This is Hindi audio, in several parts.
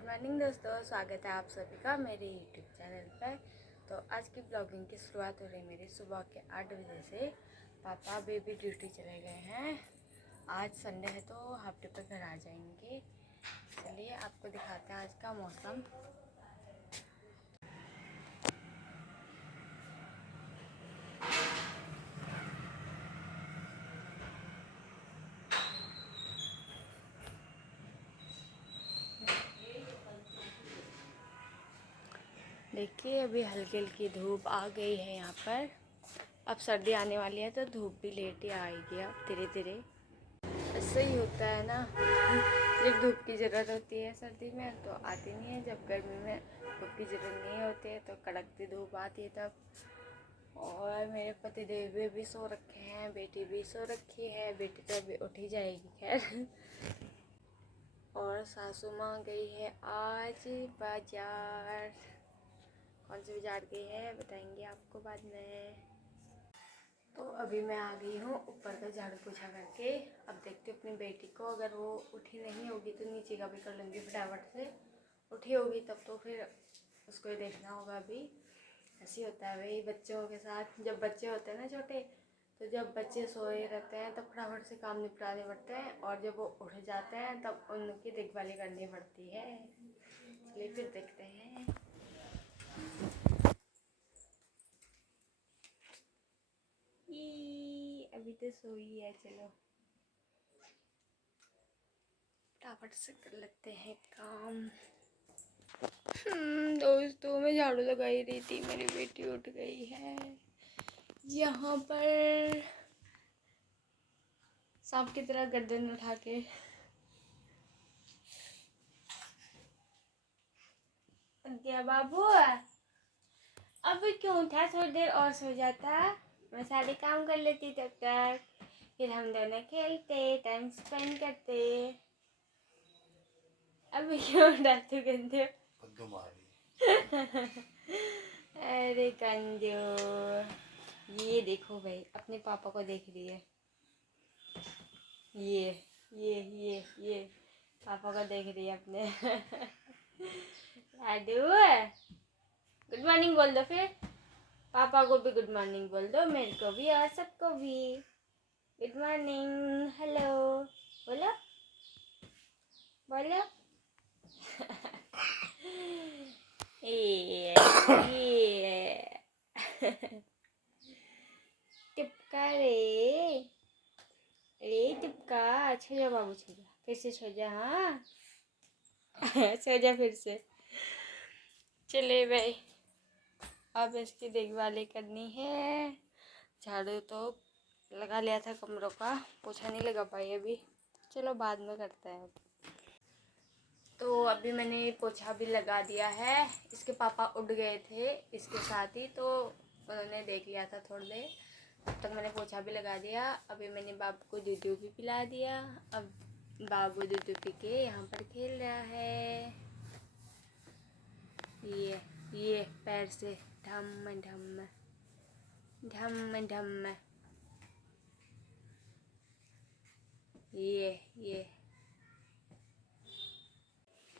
गुड मॉर्निंग दोस्तों, स्वागत है आप सभी का मेरे यूट्यूब चैनल पर। तो आज की ब्लॉगिंग की शुरुआत हो रही है मेरी सुबह के 8 बजे से। पापा बेबी ड्यूटी चले गए हैं। आज संडे है तो हाफ डे पर घर आ जाएंगे। चलिए आपको दिखाते हैं आज का मौसम। देखिए अभी हल्की हल्की धूप आ गई है यहाँ पर। अब सर्दी आने वाली है तो धूप भी लेट ही आएगी अब धीरे धीरे। ऐसा ही होता है ना, जब धूप की ज़रूरत होती है सर्दी में तो आती नहीं है, जब गर्मी में धूप की ज़रूरत नहीं होती है तो कड़कती धूप आती है तब। और मेरे पति देव भी सो रखे हैं, बेटी भी सो रखी है। बेटी तो अभी उठ ही जाएगी खैर। और सासू माँ गई है आज बाजार। कौन से बाजार गई है बताएंगे आपको बाद में। तो अभी मैं आ गई हूँ ऊपर का झाड़ू पोछा करके। अब देखती हूँ अपनी बेटी को, अगर वो उठी नहीं होगी तो नीचे का भी कर लूँगी फटाफट से। उठी होगी तब तो फिर उसको ही देखना होगा। अभी ऐसे होता है भाई बच्चों के साथ, जब बच्चे होते हैं ना छोटे, तो जब बच्चे सोए रहते हैं तब फटाफट से काम निपटाने पड़ते हैं, और जब वो उठ जाते हैं तब उनकी देखभाली करनी पड़ती है। चलिए फिर देखते हैं। अभी तो सोई है, चलो फटाफट से कर लेते हैं काम। दोस्तों मैं झाड़ू लगा ही रही थी, मेरी बेटी उठ गई है। यहाँ पर सांप की तरह गर्दन उठा के क्या बाबू अब क्यों उठा, थोड़ी देर और सो जाता, मैं सारे काम कर लेती तब तक, फिर हम दोनों खेलते टाइम स्पेंड करते। अब क्यों उठाते गंदे? अरे कंजो, ये देखो भाई अपने पापा को देख रही है। ये पापा को देख रही है अपने। लाडू गुड मॉर्निंग बोल दो, फिर पापा को भी गुड मॉर्निंग बोल दो, मेरे को भी और सबको भी गुड मॉर्निंग। हेलो बोलो बोलो। ये टिपका रे, ए टिपका। सो जा बाबू, सो जा, फिर से सो जा। हाँ सो जा फिर से। चले भाई अब इसकी देखभाल करनी है। झाड़ू तो लगा लिया था कमरों का, पोछा नहीं लगा पाई अभी, चलो बाद में करते हैं। तो अभी मैंने पोछा भी लगा दिया है। इसके पापा उठ गए थे इसके साथ ही, तो उन्होंने देख लिया था थोड़ी देर, तब तक मैंने पोछा भी लगा दिया। अभी मैंने बाबू को दूध भी पिला दिया। अब बाबू दूध पी के यहाँ पर खेल रहा है। ये पैर से ढम ढम ढम ढम। ये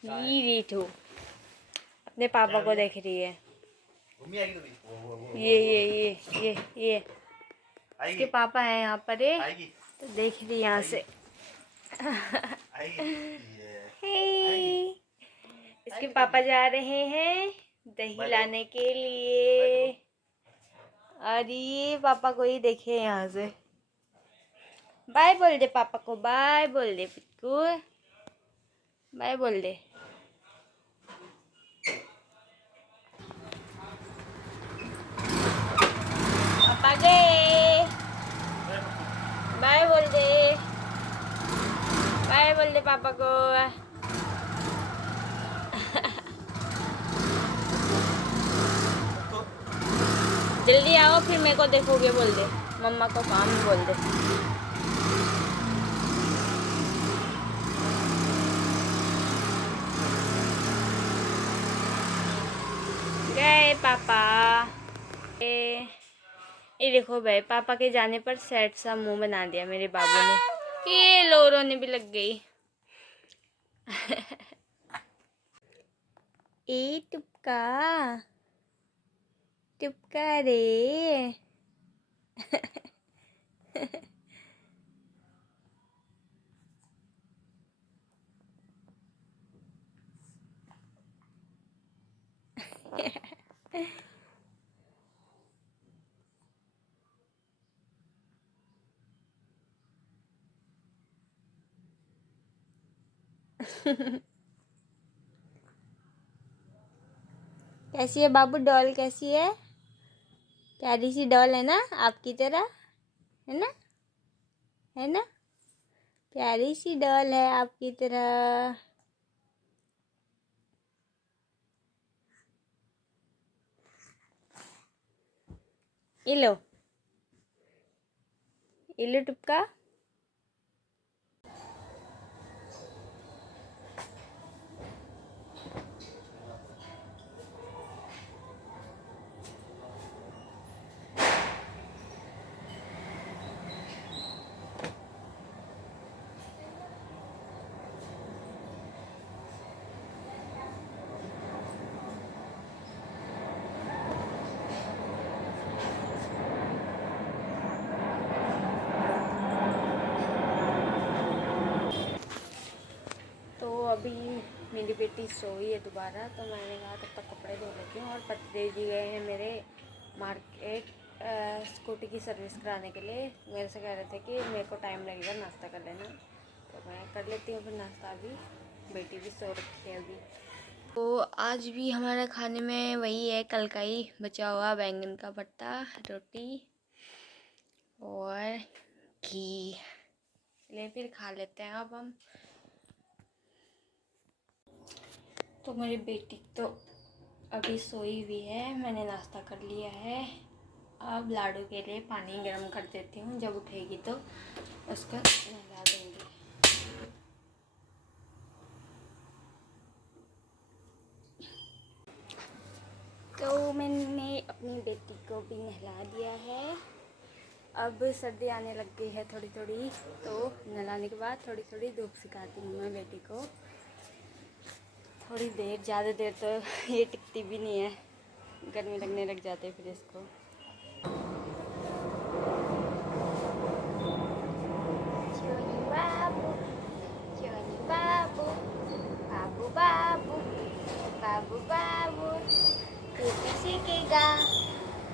रीठू अपने पापा को देख रही है। ये इसके पापा हैं यहाँ पर, तो देख रही यहाँ से। इसके पापा जा रहे हैं दही लाने के लिए, और ये पापा को ही देखे यहाँ से। बाय बोल दे पापा को, बाय बोल दे पिक्कू, बाय बोल दे। पापा गए, बाय बोल दे, बाय बोल दे पापा को। जल्दी आओ फिर मेरे को देखोगे बोल दे, मम्मा को काम बोल दे। गए पापा। ये देखो भाई पापा के जाने पर सैड सा मुंह बना दिया मेरे बाबू ने। ये लो रोने भी लग गई। ए टुपका, टुपका रे। कैसी है बाबू डॉल, कैसी है? प्यारी सी डॉल है ना, आपकी तरह, है ना? है ना? प्यारी सी डॉल है आपकी तरह। ये लो, ये लो टुपका। तो अभी मेरी बेटी सोई है दोबारा, तो मैंने कहा तब तक कपड़े धो लेती हूँ। और पति जी गए हैं मेरे मार्केट स्कूटी की सर्विस कराने के लिए। मेरे से कह रहे थे कि मेरे को टाइम लगेगा, नाश्ता कर लेना, तो मैं कर लेती हूँ फिर नाश्ता। अभी बेटी भी सो रखी है अभी। तो आज भी हमारे खाने में वही है, कल का ही बचा हुआ बैंगन का भरता, रोटी और घी। ले फिर खा लेते हैं अब हम। तो मेरी बेटी तो अभी सोई हुई है, मैंने नाश्ता कर लिया है। अब लाडू के लिए पानी गर्म कर देती हूँ, जब उठेगी तो उसको नहला दूँगी। तो मैंने अपनी बेटी को भी नहला दिया है। अब सर्दी आने लग गई है थोड़ी थोड़ी, तो नहलाने के बाद थोड़ी थोड़ी धूप सिखाती हूँ मैं बेटी को। थोड़ी देर, ज़्यादा देर तो ये टिकती भी नहीं है, गर्मी लगने लग जाते है फिर इसको। बाबू, बाबू, बाबू, बाबू, बाबू, बाबू, तू भी सीखेगा,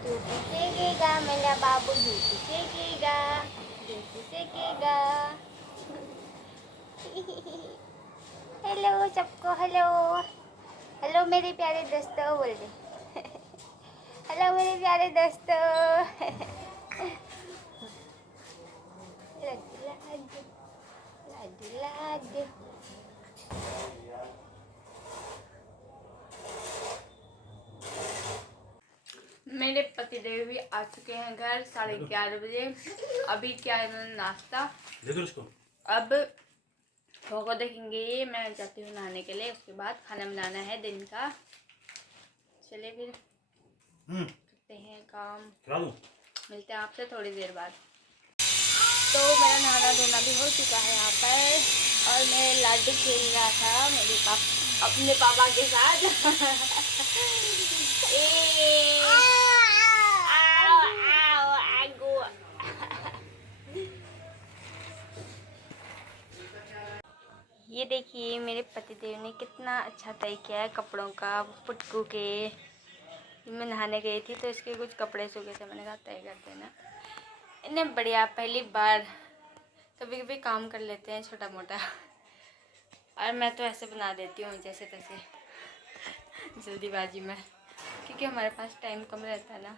तू भी सीखेगा, मेरा बाबू धूप सीखेगा, धूप सीखेगा। हेलो सबको, हेलो, हेलो मेरे प्यारे दोस्तों, बोल दे। हेलो मेरे प्यारे दोस्तों। लाडू लाडू, लाडू लाडू। मेरे पतिदेव भी आ चुके हैं घर 11:30 बजे। अभी क्या है, इन्होंने नाश्ता। अब फोको देखेंगे ये, मैं जाती हूँ नहाने के लिए, उसके बाद खाना बनाना है दिन का। चलिए फिर करते हैं काम, मिलते हैं आपसे थोड़ी देर बाद। तो मेरा नहाना धोना भी हो चुका है यहाँ पर, और मैं लाडू खेल रहा था मेरे अपने पापा के साथ। ये देखिए मेरे पतिदेव ने कितना अच्छा तय किया है कपड़ों का, पुटकू के। मैं नहाने गई थी तो इसके कुछ कपड़े सूखे थे, मैंने कहा तय कर देना। इन्हें बढ़िया, पहली बार कभी कभी काम कर लेते हैं छोटा मोटा, और मैं तो ऐसे बना देती हूँ जैसे तैसे जल्दीबाजी में, क्योंकि हमारे पास टाइम कम रहता है ना।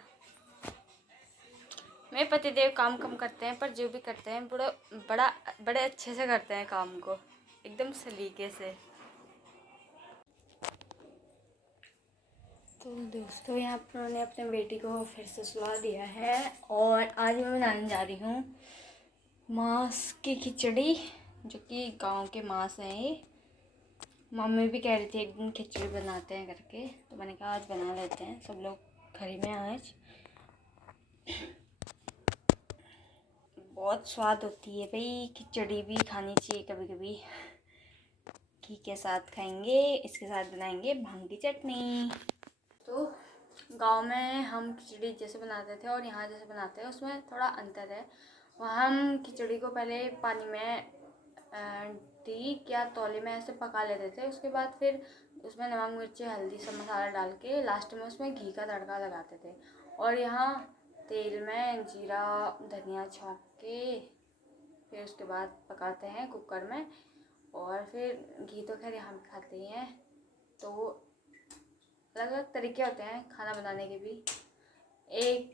मेरे पतिदेव काम कम करते हैं, पर जो भी करते हैं बड़े अच्छे से करते हैं काम को, एकदम सलीके से। तो दोस्तों, यहाँ पर उन्होंने अपने बेटी को फिर से सुला दिया है, और आज मैं बनाने जा रही हूँ मांस की खिचड़ी, जो कि गांव के मांस हैं ये। मम्मी भी कह रही थी एक दिन खिचड़ी बनाते हैं करके, तो मैंने कहा आज बना लेते हैं, सब लोग घर में आज। बहुत स्वाद होती है भाई, खिचड़ी भी खानी चाहिए कभी कभी। घी के साथ खाएंगे। इसके साथ बनाएंगे भांग की चटनी। तो गांव में हम खिचड़ी जैसे बनाते थे और यहाँ जैसे बनाते हैं उसमें थोड़ा अंतर है। वहाँ हम खिचड़ी को पहले पानी में ठीक या तौले में ऐसे पका लेते थे, उसके बाद फिर उसमें नमक मिर्ची हल्दी सब मसाला डाल के लास्ट में उसमें घी का तड़का लगाते थे। और यहाँ तेल में जीरा धनिया छौंक के फिर उसके बाद पकाते हैं कुकर में। और फिर घी तो खैर यहाँ भी खाते ही हैं। तो अलग अलग तरीके होते हैं खाना बनाने के भी। एक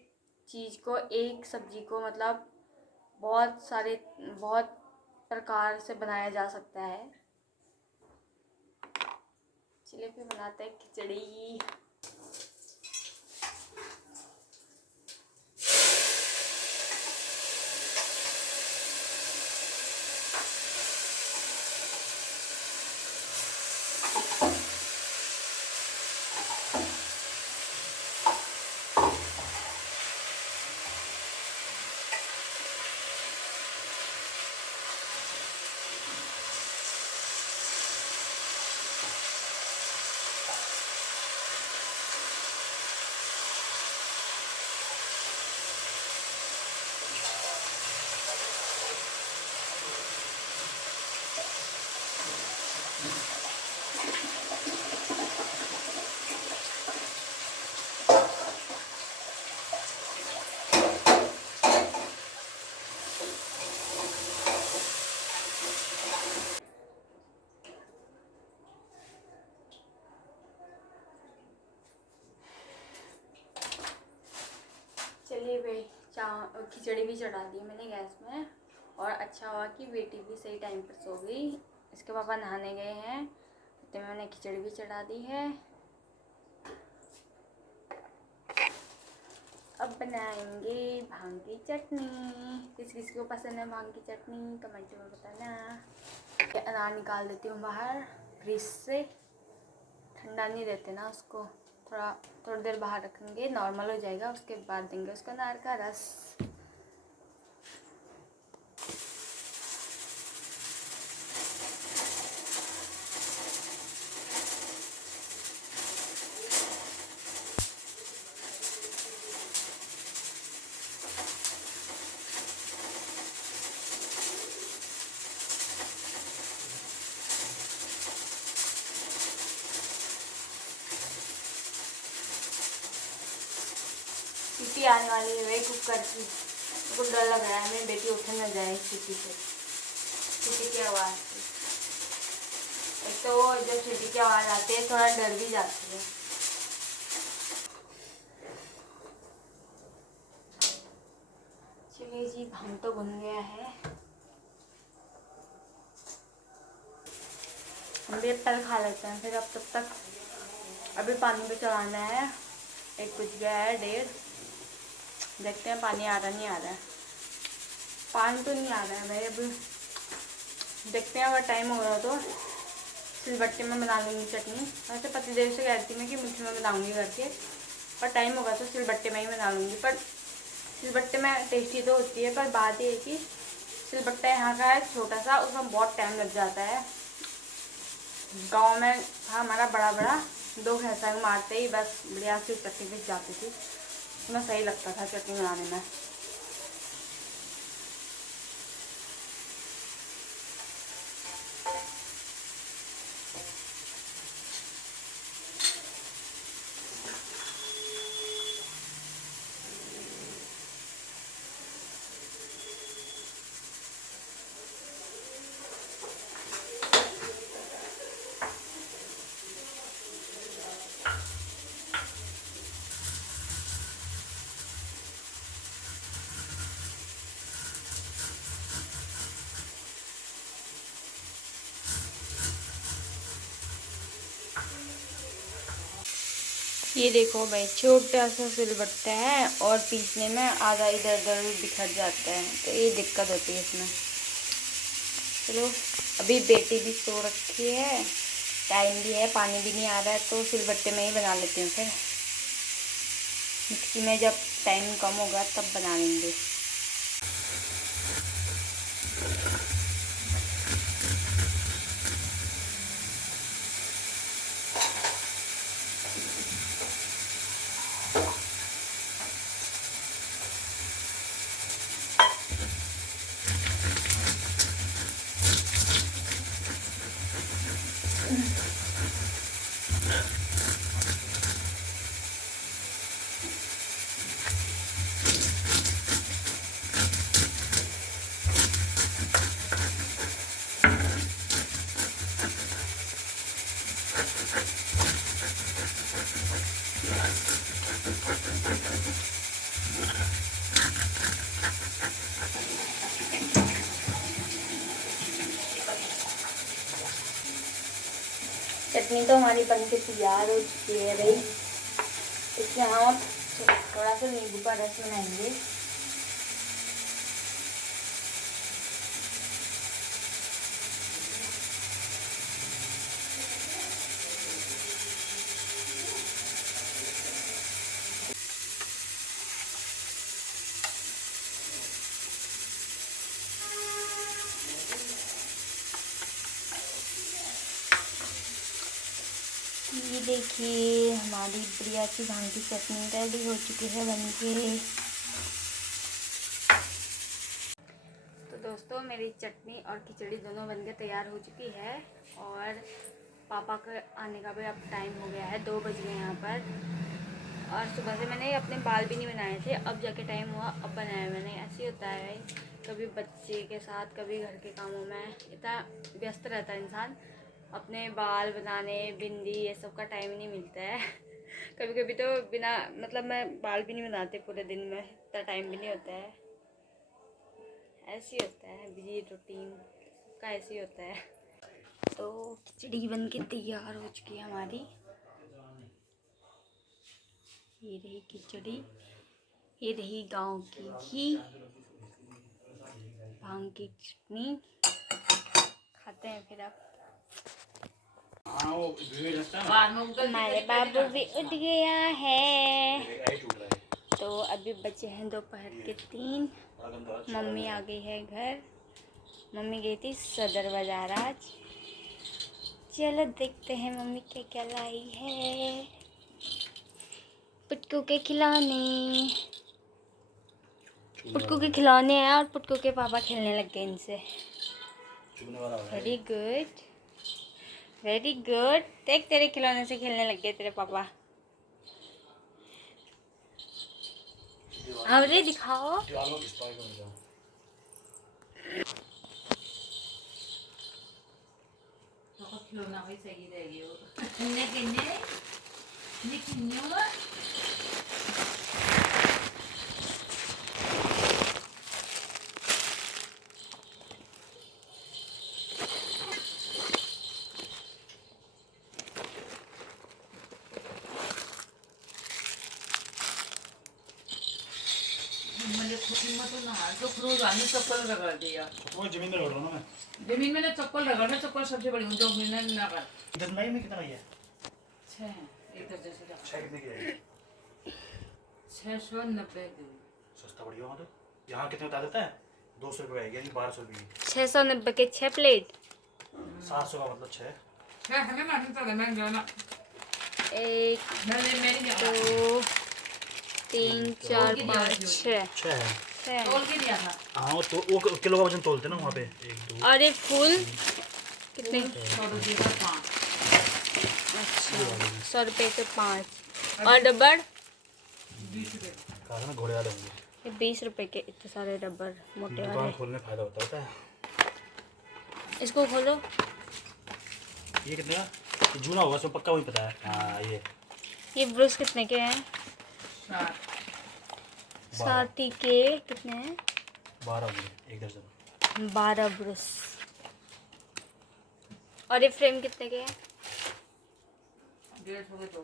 चीज़ को, एक सब्ज़ी को मतलब बहुत प्रकार से बनाया जा सकता है। चलिए फिर बनाते हैं खिचड़ी। चलिए भाई, खिचड़ी भी चढ़ा दी मैंने गैस में। और अच्छा हुआ कि बेटी भी सही टाइम पर सो गई। इसके पापा नहाने गए हैं तो मैंने खिचड़ी भी चढ़ा दी है। अब बनाएंगे भांग की चटनी। किस किस को पसंद है भांग की चटनी कमेंट में बताना। अनार निकाल देती हूँ बाहर फ्रिज से, ठंडा नहीं देते ना उसको, थोड़ी देर बाहर रखेंगे नॉर्मल हो जाएगा, उसके बाद देंगे उसका अनार का रस। सीटी आने वाली है भाई कुकर की, कुछ डर लग रहा है मेरी बेटी उठ न जाए सीटी से, सीटी की आवाज़ से। एक तो जब सीटी की आवाज़ आती है थोड़ा डर भी जाती है। चलिए जी, भांग तो भुन गया है। हम भी एप्पल खा लेते हैं फिर। अब तब तक अभी पानी पे चढ़ाना है। 1 बज गया है, 1:30। देखते हैं पानी आ रहा नहीं आ रहा है। पानी तो नहीं आ रहा है भाई। अभी देखते हैं, अगर टाइम हो रहा तो सिलबट्टे में बना लूँगी चटनी। वैसे पति देव से कहती थी मैं कि मिक्सी में बनाऊँगी करके, पर टाइम होगा तो सिलबट्टे में ही बना लूँगी। पर सिलबट्टे में टेस्टी तो होती है, पर बात ये है कि सिलबट्टा यहाँ का है छोटा सा, उसमें बहुत टाइम लग जाता है। गांव में था हमारा बड़ा 2 भैंसा मारते ही बस बढ़िया से चटनी पिस जाती थी। उसमें सही लगता था चटनी बनाने में। ये देखो भाई, छोटा सा सिलबट्टा है और पीसने में आधा इधर उधर बिखर जाता है, तो ये दिक्कत होती है इसमें। चलो, अभी बेटी भी सो रखी है, टाइम भी है, पानी भी नहीं आ रहा है, तो सिलबट्टे में ही बना लेती हूँ। फिर मिक्सी में जब टाइम कम होगा तब बना लेंगे। हमारी बन के तैयार हो चुकी है भाई। इसमें हम थोड़ा सा नींबू का रस बनाएंगे। ये देखिए हमारी बढ़िया सी भांग की चटनी रेडी हो चुकी है बनके। तो दोस्तों मेरी चटनी और खिचड़ी दोनों बनके तैयार हो चुकी है और पापा के आने का भी अब टाइम हो गया है, 2 बज गए यहाँ पर। और सुबह से मैंने अपने बाल भी नहीं बनाए थे, अब जाके टाइम हुआ अब बनाया मैंने। ऐसे ही होता है भाई, कभी बच्चे के साथ कभी घर के कामों में इतना व्यस्त रहता है इंसान, अपने बाल बनाने बिंदी ये सब का टाइम नहीं मिलता है। कभी कभी तो बिना मतलब मैं बाल भी नहीं बनाती पूरे दिन में, इतना टाइम भी नहीं होता है। ऐसे ही होता है, बिजी रूटीन का ऐसे ही होता है। तो खिचड़ी बन के तैयार हो चुकी है हमारी। ये रही खिचड़ी, ये रही गांव की घी, भांग की चटनी। खाते हैं फिर अब। हमारे बाबू भी उठ गया है। तो अभी बचे हैं दोपहर के 3। मम्मी आ गई है घर। मम्मी गई थी सदर बाजार आज। चलो देखते हैं मम्मी क्या क्या लाई है। पुटकू के खिलौने, पुटकू के खिलौने हैं और पुटकू के पापा खेलने लग गए इनसे। Very good, very good. देख तेरे खिलौने से खेलने लग गए तेरे पापा। अरे दिखाओ। खिलौना वही सही रहेगी वो तो। किन्ने किन्ने ये किन्ने हुआ मुझे खुद मत ना तो क्रोज आने चप्पल रगड़ दिया। वो जमीन में रगड़ रहा हूं ना मैं। जमीन में ना चप्पल रगड़ना, चप्पल सबसे बड़ी जो मैंने ना कर। इधर में कितना है? 6 एक दर्जन से 6 कितने की है? 690 की। सस्ता बढ़िया हो तो। यहाँ कितने बता देता है? 200 रुपये आएगी, यानी 1200 रुपये की। 690 के 6 प्लेट। 700 का मतलब 6। क्या हमें मालूम था मैं जाना 1 मैं 2 3 4 5 6 6 है। तोल के दिया था। हाँ तो वो किलो का वजन तोलते ना वहाँ पे। 1 2 और ये फूल कितने? 100 रुपये का 5। अच्छा 100 रुपये के 5। और रबड़ 20 रुपये। कहा ना घोड़े वाले होंगे। ये 20 रुपये के इतने सारे रबड़ मोटे दुकान वाले। खोलने फायदा होता है। इसको खोलो। ये कितने का? ये जूना होगा, इसमें पक्का वही पता है। हाँ ये ब्रश कितने के हैं? 60। 60 के कितने हैं? 12 होंगे, 1 दर्जन। 12 ब्रश। और ये फ्रेम कितने के हैं? 150 के 2।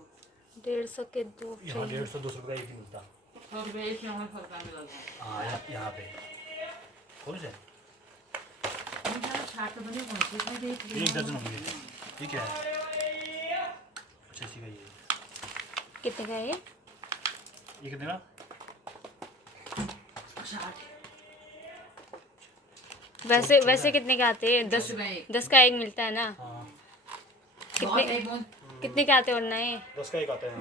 150 के 2 यहाँ फ्रेम। 150-200 रुपये का एक ही मिलता। 100 रुपये इसमें हमें फर्क आने लगा। हाँ यहाँ पे खोल से 60 बने कौन से 1 दर्जन होंगे। ठीक है। अच्छा इसी का ये कितने का है ये? कितने का? 60। वैसे कितने के आते हैं? 10 का एक मिलता है ना। हाँ कितने के आते हैं वरना ये? 10 का एक आता है।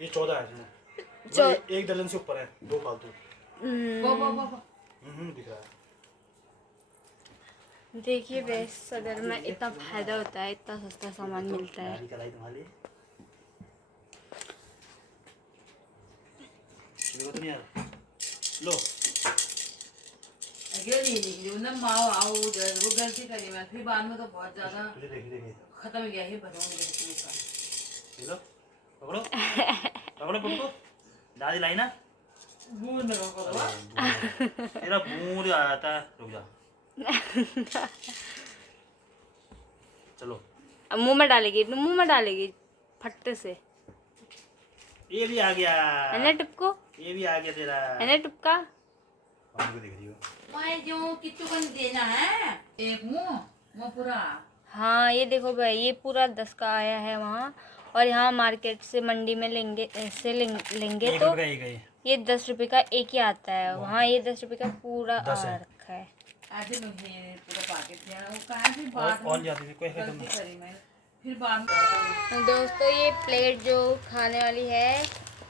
ये 14 है इसमें। चौ- 1 दर्जन से ऊपर है, 2 फालतू। दिख रहा है। देखिए बेस्ट सदर में इतना फायदा होता है, इतना सस्ता सामान मिलता है। तो नहीं यार लो ना माओ आओ उधर वो गलती करी मैं, फिर बाद में तो बहुत ज्यादा तुझे देखिए खत्म हो गया ही बदल गया पूरा। ये लो पकड़ो पकड़ो पकड़ो दादी लाई ना बूंद लगा को तेरा बूंद आ जाता है। रुक जा चलो अब मुंह में डालेगी फट्टे से। ये भी आ गया, है ना टुपको? ये भी आ गया तेरा। है ना टुपका? मम्मी को देख रही हो। मैं जो किच्चू को देना है एक मुंह पूरा। हाँ ये देखो भाई, ये पूरा 10 का आया है वहाँ, और यहाँ मार्केट से मंडी में लेंगे लेंगे तो ये 10 रुपए का एक ही आता है। वहाँ ये 10 रुपए का पूरा आ रखा है। आज मुझे पूरा पैकेट दिया वो कहाँ से बात और जाती थी कोई गलती करी मैं फिर बाद में। दोस्तों ये प्लेट जो खाने वाली है,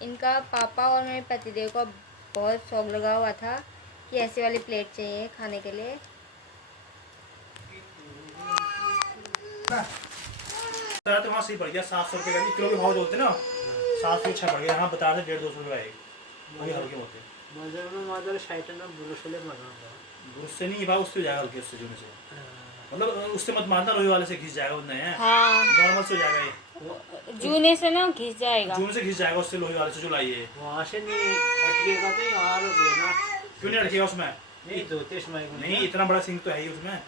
इनका पापा और मेरे पतिदेव को बहुत शौक लगा हुआ था कि ऐसी वाली प्लेट चाहिए खाने के लिए। तो वहाँ सही पड़ गया 700 रुपये का किलो के भाव जो होते ना 700 अच्छा पड़ गया। यहाँ बता रहे 150-200 रुपये आएगी, वही हल्के होते। बुरुश से नहीं भाई, उससे जाएगा हल्के, उससे जूने से, मतलब उससे मत मारना, लोहे वाले से घिस जाएगा उतना है। हाँ नॉर्मल से हो जाएगा ये, जूने से ना घिस जाएगा, जूने से घिस जाएगा उससे, लोहे वाले से जो लाइए। वहाँ से नहीं अटकेगा तो यहाँ रोक लेना। क्यों नहीं अटकेगा उसमें? नहीं धोते इसमें नहीं, इतना बड़ा सिंक तो है ही उसमें।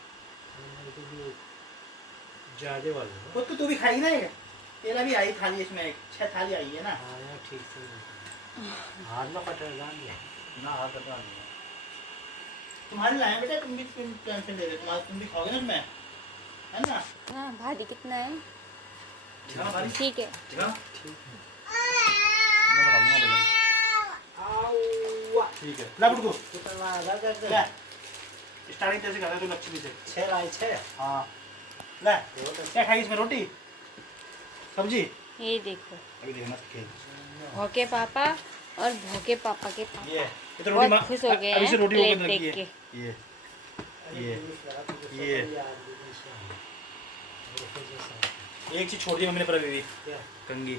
ज्यादा वाले वो तो तू भी खाएगी ना, ये तेरा भी आई थाली, इसमें 6 थाली आई है ना। हाँ यार ठीक से हाथ में कटर डाल दिया ना, हाथ कटवा नहीं है तुम्हारे लाए बेटा, तुम भी टेंशन ले रहे, तुम भी खाओगे ना इसमें, है ना। हाँ भारी कितना है? दिखा भारी, ठीक है दिखा मैं बताऊंगा बजन। ठीक है ला बुटको, कितना लगा कर ले स्टार्टिंग कैसे कर रहे हो तो लक्ष्मी से। 6 लाए 6। हाँ ले, क्या खाएगी इसमें? रोटी सब्जी? ये देखो, अभी देखना खेल। भौके पापा और भौके पापा के पापा ये तो बहुत रोटी खुश हो गए अभी से हैं रोटी प्लेट होकर देख लगी के। है। ये एक चीज छोड़ दी मम्मी ने पर, अभी भी कंगी,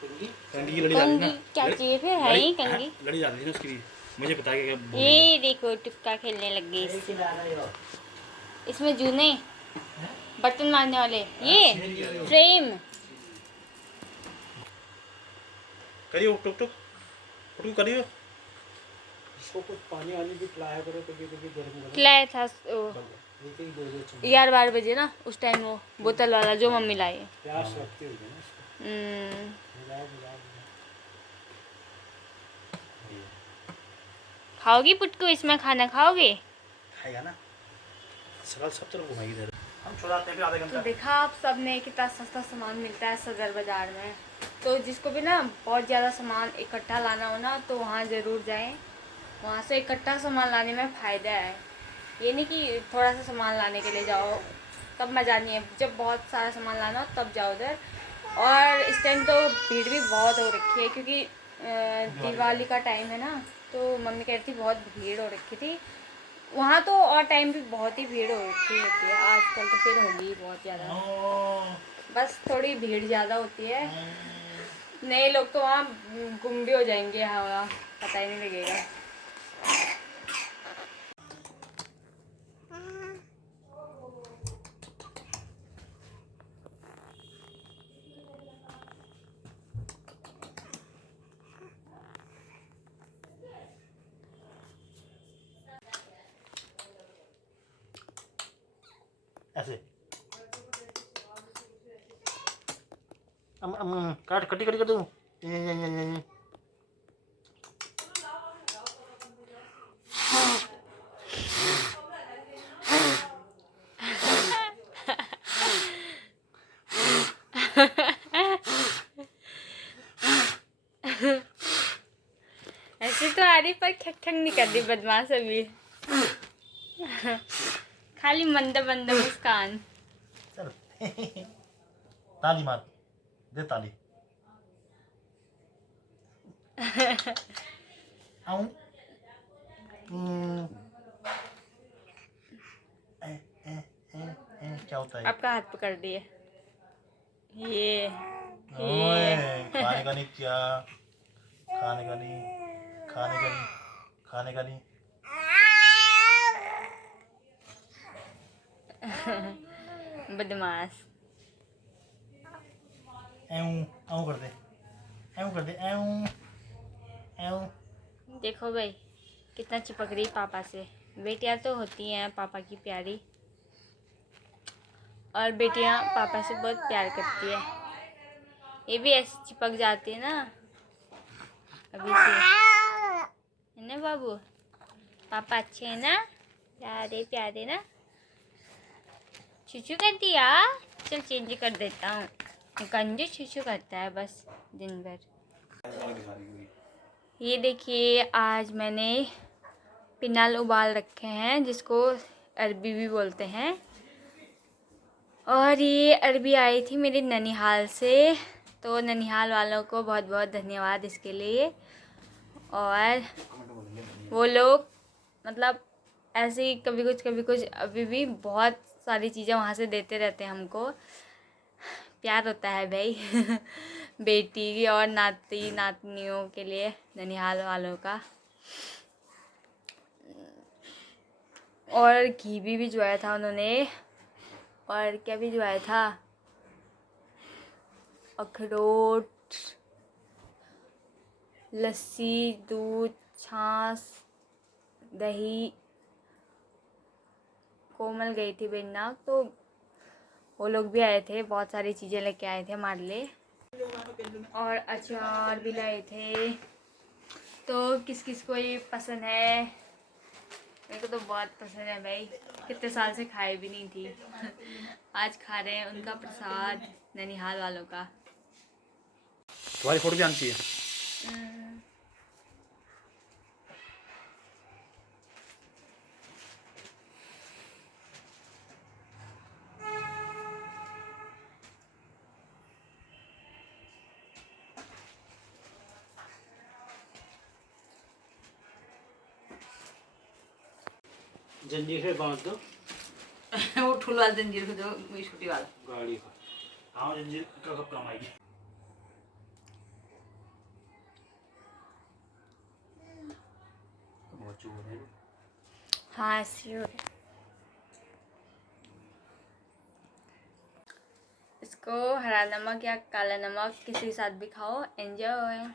कंगी की लड़ी डाली कंगी ना। क्या चाहिए फिर? है ही कंगी। लड़ी डाली थी ना उसकी भी, मुझे पता है क्या। ये देखो टुक्का खेलने लग गई इससे। इसमें जूने बर्तन मारने वाले, ये फ्रेम। करियो टुक टुक टुक करियो। इसको कुछ पानी वानी भी पिलाया करो, कभी कभी गर्म लाया था गर्म 11-12 बजे ना, उस टाइम वो बोतल वाला जो मम्मी लाई है। प्यास लगती होगी ना इसको। मिलाओ मिलाओ खाओगी पुटको? इसमें खाना खाओगे? खाएगा ना, सवाल सब तरफ घुमाएगी इधर। हम छुड़ाते हैं फिर आधे तो घंटा। देखा आप सबने कितना सस्ता सामान मिलता है सदर बाज़ार में। तो जिसको भी ना बहुत ज़्यादा सामान इकट्ठा लाना हो ना, तो वहाँ ज़रूर जाएं। वहाँ से इकट्ठा सामान लाने में फ़ायदा है। ये नहीं कि थोड़ा सा सामान लाने के लिए जाओ तब मज़ा नहीं है, जब बहुत सारा सामान लाना हो तब जाओ उधर। और इस टाइम तो भीड़ भी बहुत हो रखी है, क्योंकि दिवाली का टाइम है ना, तो मम्मी कह रही थी बहुत भीड़ हो रखी थी वहाँ। तो और टाइम भी बहुत ही भीड़ हो रखी होती है, आजकल तो फिर होगी बहुत ज़्यादा, बस थोड़ी भीड़ ज़्यादा होती है। नए लोग तो वहाँ गुम भी हो जाएंगे, हाँ पता ही नहीं लगेगा। ऐसे काट कटी कटी कर दूँ। ऐसे तो आ रही पर खक नहीं कर दी बदमाश अभी। खाली मंदा मंदा मुस्कान। चल ताली मार दे, ताली। आऊं क्या होता है? आपका हाथ पकड़ दिए। ये ओए, खाने का नहीं, क्या खाने का नहीं, खाने का नहीं, खाने का नहीं। बदमाश। ऐं ऐं कर दे, ऐं कर दे, ऐं ऐं। देखो भाई कितना चिपक रही पापा से। बेटियां तो होती हैं पापा की प्यारी। और बेटियां पापा से बहुत प्यार करती है। ये भी ऐसे चिपक जाती है ना अभी से, है ना बाबू? पापा अच्छे हैं ना, प्यारे प्यारे ना। छुछू कर दिया, चल चेंज कर देता हूँ। कंजू छुछू करता है बस दिन भर। ये देखिए आज मैंने पिनाल उबाल रखे हैं, जिसको अरबी भी बोलते हैं। और ये अरबी आई थी मेरे ननिहाल से, तो ननिहाल वालों को बहुत बहुत धन्यवाद इसके लिए। और वो लोग मतलब ऐसे ही कभी कुछ अभी भी बहुत सारी चीज़ें वहाँ से देते रहते हैं हमको। प्यार होता है भाई बेटी और नाती नातनियों के लिए ननिहाल वालों का। और घी भी भिजवाया था उन्होंने, और क्या भिजवाया था, अखरोट, लस्सी, दूध, छाछ, दही। कोमल गई थी बेन्ना, तो वो लोग भी आए थे, बहुत सारी चीज़ें लेके आए थे हमारे लिए। और अचार भी लाए थे। तो किस किस को ये पसंद है? मेरे को तो बहुत पसंद है भाई, कितने साल से खाए भी नहीं थी आज खा रहे हैं उनका प्रसाद ननिहाल वालों का। तुम्हारी फोटो भी आनी चाहिए। जंजीर से बांध दो वो ठुल वाला जंजीर को, जो छोटी वाला गाड़ी का। हाँ जंजीर का कब काम आएगी। हाँ श्योर। इसको हरा नमक या काला नमक किसी के साथ भी खाओ, एंजॉय।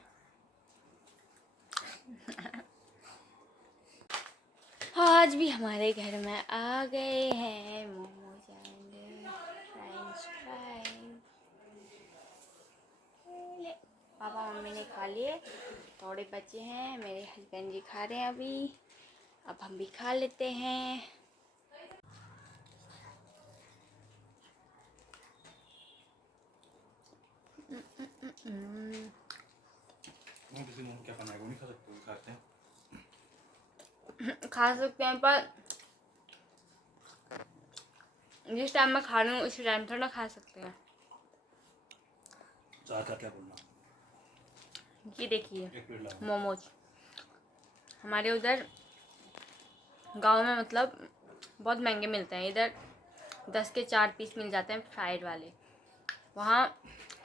आज भी हमारे घर में आ गए हैं momos and French fries. Papa mummy ने खा लिए, थोड़े बचे हैं, मेरे हस्बैंड जी खा रहे हैं अभी। अब हम भी खा लेते हैं। किसी को क्या करना है, वो नहीं खा सकते, खाते हैं। खा सकते हैं, पर जिस टाइम मैं खा रही हूँ उसी टाइम थोड़ा खा सकते हैं। ज़्यादा क्या बोलना। ये देखिए एक प्लेट लाओ। मोमोज हमारे उधर गांव में मतलब बहुत महंगे मिलते हैं। इधर 10 के 4 पीस मिल जाते हैं फ्राइड वाले। वहाँ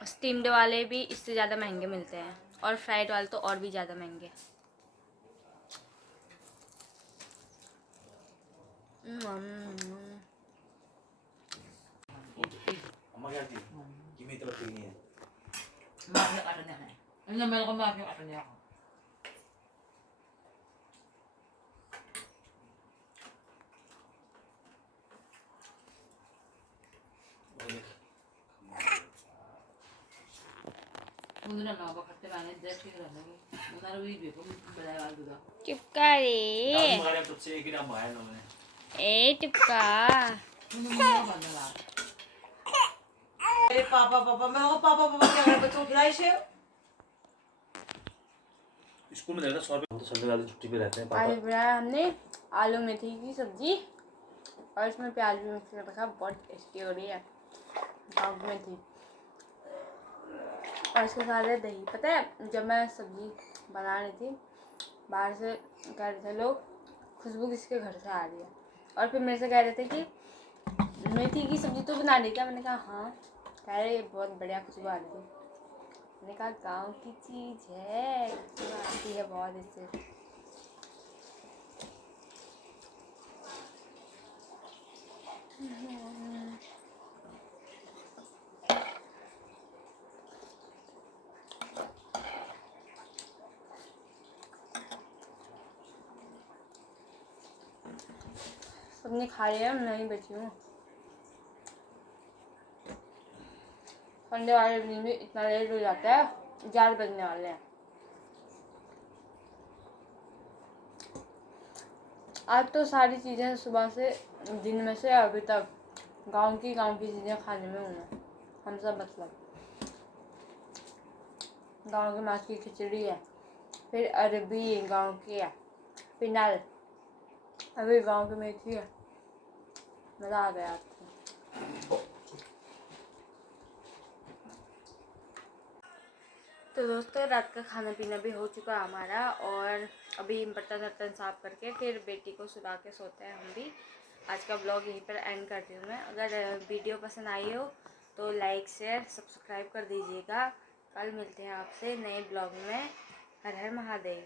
स्टीम्ड वाले भी इससे ज़्यादा महंगे मिलते हैं, और फ्राइड वाले तो और भी ज़्यादा महंगे। अम्मा क्या थी कि मेरी तरफ नहीं है। माफिया काटने हैं, इन्हें मेरे को माफिया काटने हैं। मुझे ना बखट्टे वाले देख के रहने को मुझे भी देखो बड़ा वाला दूधा चुपका रे, हमारे तुझसे एक ही नाम आया ना मैंने। ए चुपका। मुझे बनने वाला। अरे पापा पापा, मैं वो पापा पापा क्या कर बच्चों को खिलाई से स्कूल में रहता 100 रुपये, हम तो संडे वाले छुट्टी पे रहते हैं। आज बनाया हमने आलू मेथी की सब्जी, और इसमें प्याज भी मिक्स कर रखा, बहुत टेस्टी हो रही है। गाँव में थी, और इसके साथ है दही। पता है जब मैं सब्जी बना रही थी, बाहर से कह रहे थे लोग खुशबू किसके घर से आ रही है, और फिर मेरे से कह रहे थे कि मेथी की सब्जी तो बना दी क्या? मैंने कहा हाँ। कह रहे बहुत बढ़िया खुशबू आ रही थी। मैंने कहा गांव की चीज़ है, खुशबू आती है बहुत इससे। सबने खा लिया, मैं नहीं बची हूँ। मंडे वाले दिन भी इतना लेट हो जाता है, 4 बजने वाले हैं। आज तो सारी चीज़ें सुबह से दिन में से अभी तक गांव की चीज़ें खाने में हूँ हम सब, मतलब गांव के माछ की खिचड़ी है, फिर अरबी गांव की है, पिनल अभी गांव की मेथी है। मज़ा आ गया आज तो। तो दोस्तों रात का खाना पीना भी हो चुका है हमारा, और अभी बर्तन वर्तन साफ करके फिर बेटी को सुला के सोते हैं हम भी। आज का ब्लॉग यहीं पर एंड करती हूँ मैं। अगर वीडियो पसंद आई हो तो लाइक शेयर सब्सक्राइब कर दीजिएगा। कल मिलते हैं आपसे नए ब्लॉग में। हर हर महादेव।